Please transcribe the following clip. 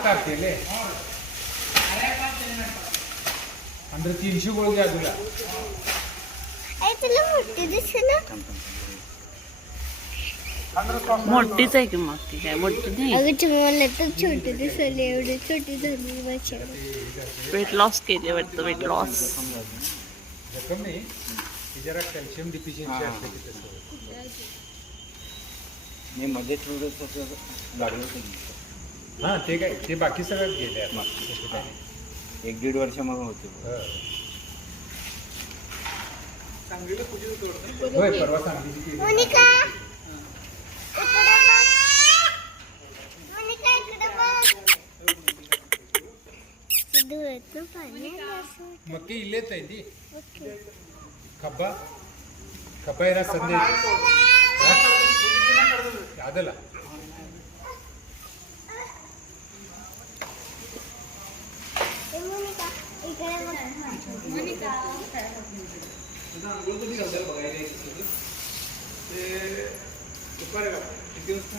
केले अंदर 300 गोळी घ्या तुला मोठीच आहे की मग ती काय मोठी नाही. मला तर छोटी दिसली एवढी छोटी झाली माझ्या वेट लॉस केले वाटतं वेट लॉस. जखम नाही ती जरा कॅल्शियम डिफिशियन्सी असते तिथे मी मध्ये थोडंसं लागलं होतं. हां ते काय ते बाकी सगळं गेले एक दीड वर्ष मग होते. होय परवा सांगलीची केली. मोनिका मोनिका इकडे बघ धुळत पाणी मक्की इल्लेच आहे ती खब्बा खब्बायरा संदेश यादला मोनिका इकडे बघ मोनिका दुपारी किती वाजता